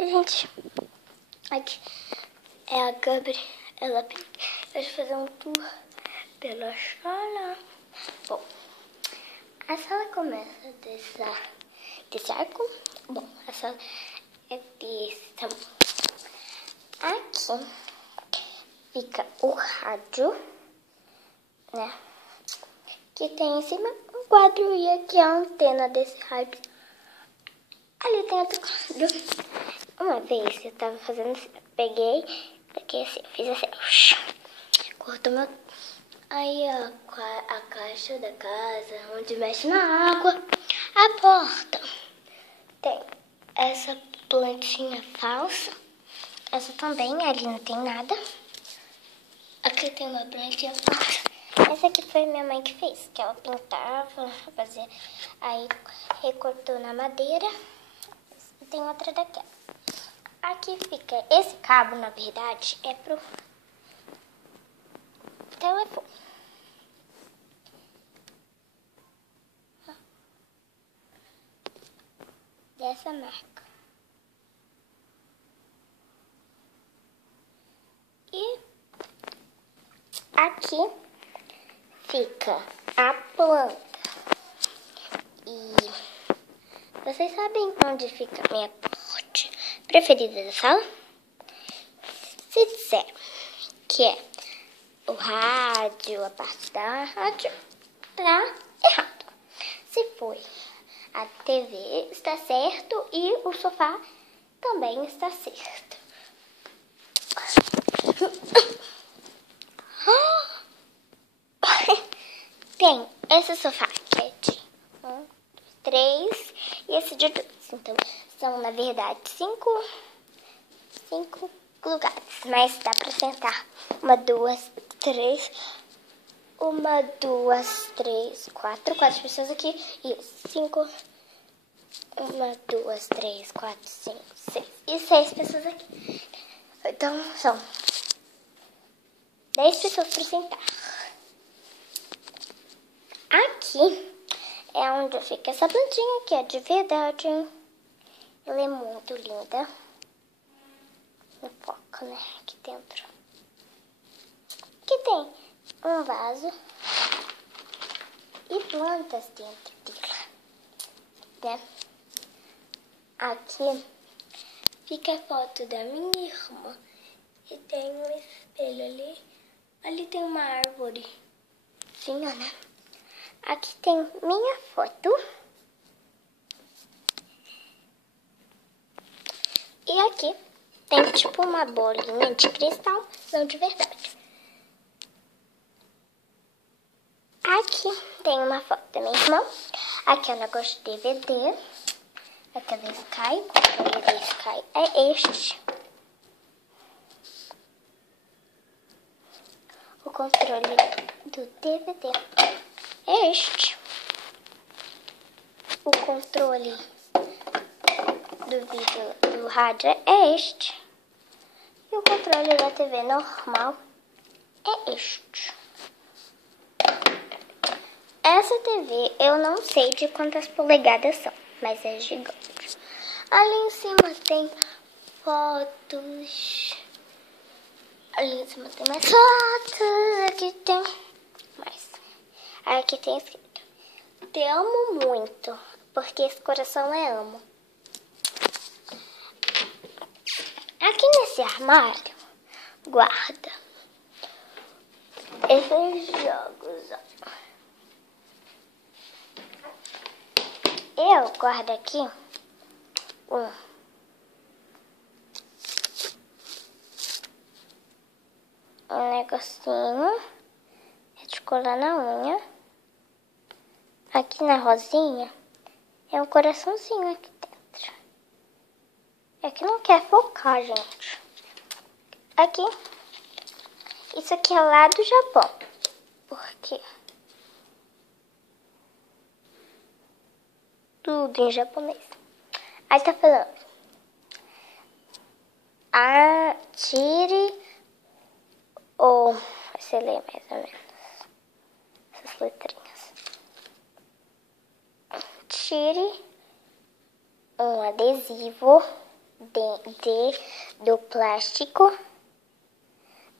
Gente, aqui é a Gabriela. Eu vou fazer um tour pela sala. Bom, a sala começa desse arco. Bom, a sala é desse tamanho. Aqui fica o rádio, né? Que tem em cima um quadro e aqui a antena desse rádio. Ali tem outro quadro. Uma vez eu tava fazendo assim, peguei assim, fiz assim, cortou meu... Aí a caixa da casa, onde mexe na água, a porta. Tem essa plantinha falsa, essa também, ali não tem nada. Aqui tem uma plantinha falsa. Essa aqui foi minha mãe que fez, que ela pintava, fazia, aí recortou na madeira. E tem outra daquela. Aqui fica, esse cabo, na verdade, é pro telefone. Dessa marca. E aqui fica a planta. E vocês sabem onde fica a minha parte preferida da sala? Se disser que é o rádio, a parte da rádio, tá errado. Se foi a TV, está certo, e o sofá também está certo. Tem esse sofá que é de 1, 3 e esse de 2. Então, são, na verdade, 5 lugares. Mas dá pra sentar 1, 2, 3... 1, 2, 3, 4 pessoas aqui. E 5. 1, 2, 3, 4, 5, 6 e 6 pessoas aqui. Então, são 10 pessoas para sentar. Aqui é onde fica essa plantinha, que é de verdade. Ela é muito linda. No foco, né? Aqui dentro. Aqui tem um vaso e plantas dentro dela, né? Aqui fica a foto da minha irmã. E tem um espelho ali. Ali tem uma árvore. Sim, né? Aqui tem minha foto. E aqui tem tipo uma bolinha de cristal, não de verdade. Aqui tem uma foto da minha irmã. Aqui é um negócio de DVD. Aquela Sky, o controle da Sky é este. O controle do DVD é este. O controle do vídeo do rádio é este. E o controle da TV normal é este. Essa TV eu não sei de quantas polegadas são, mas é gigante. Ali em cima tem fotos. Ali em cima tem mais fotos. Aqui tem mais. Aqui tem escrito: te amo muito, porque esse coração é amo. Aqui nesse armário, guarda esses jogos, ó. Eu guardo aqui um negocinho de colar na unha. Aqui na rosinha é um coraçãozinho aqui dentro. É que não quer focar, gente. Aqui, isso aqui é lá do Japão. Por quê? Tudo em japonês. Aí tá falando: atire ou... Você lê mais ou menos essas letrinhas. Tire um adesivo do plástico.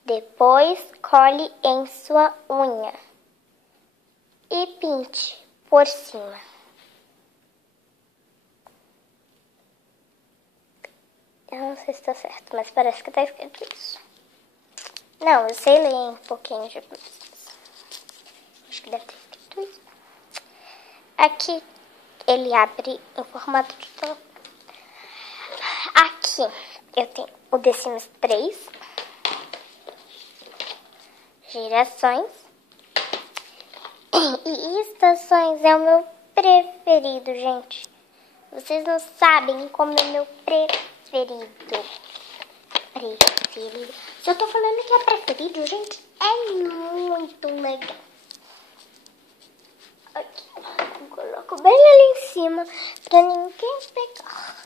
Depois, cole em sua unha e pinte por cima. Eu não sei se tá certo, mas parece que tá escrito isso. Não, eu sei ler um pouquinho de japonês. Acho que deve ter escrito isso. Aqui, ele abre em formato de telefone. Aqui, eu tenho o The Sims 3. Gerações. E estações é o meu preferido, gente. Vocês não sabem como é meu preferido. Se eu tô falando que é preferido, gente, é muito legal. Aqui, eu coloco bem ali em cima pra ninguém pegar.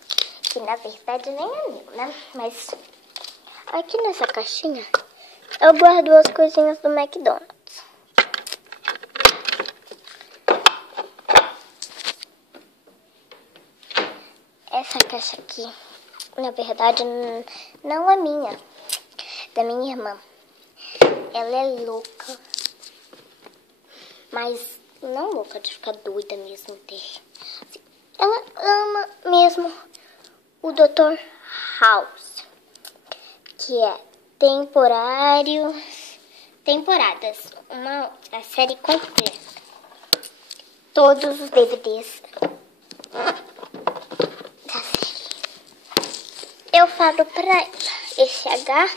Que na verdade nem é meu, né? Mas aqui nessa caixinha eu guardo as coisinhas do McDonald's. Essa caixa aqui, na verdade, não é minha, da minha irmã. Ela é louca, mas não louca de ficar doida mesmo dele. Ela ama mesmo o Dr. House, que é temporadas, a série completa. Todos os DVDs da série. Eu falo pra ela, esse H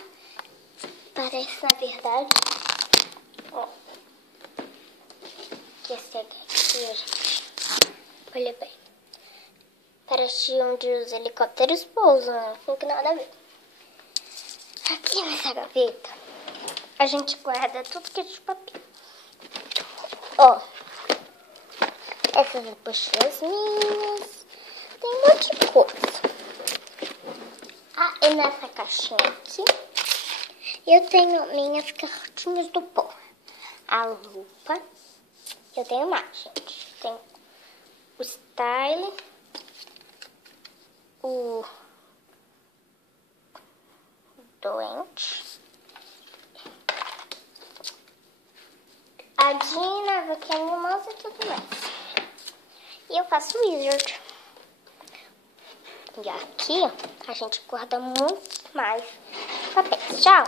parece na verdade, ó, que esse H aqui, gente, olha bem, parece onde os helicópteros pousam, não tem nada a ver. Aqui nessa gaveta, a gente guarda tudo que é de papel. Ó, essas apostilas minhas, tem um monte de coisa. Ah, e nessa caixinha aqui, eu tenho minhas cartinhas do pó. A lupa, eu tenho mais, gente. Tem o style, o doente, a Dina, que é animosa e tudo mais. E eu faço wizard. E aqui a gente guarda muito mais papéis. Tchau!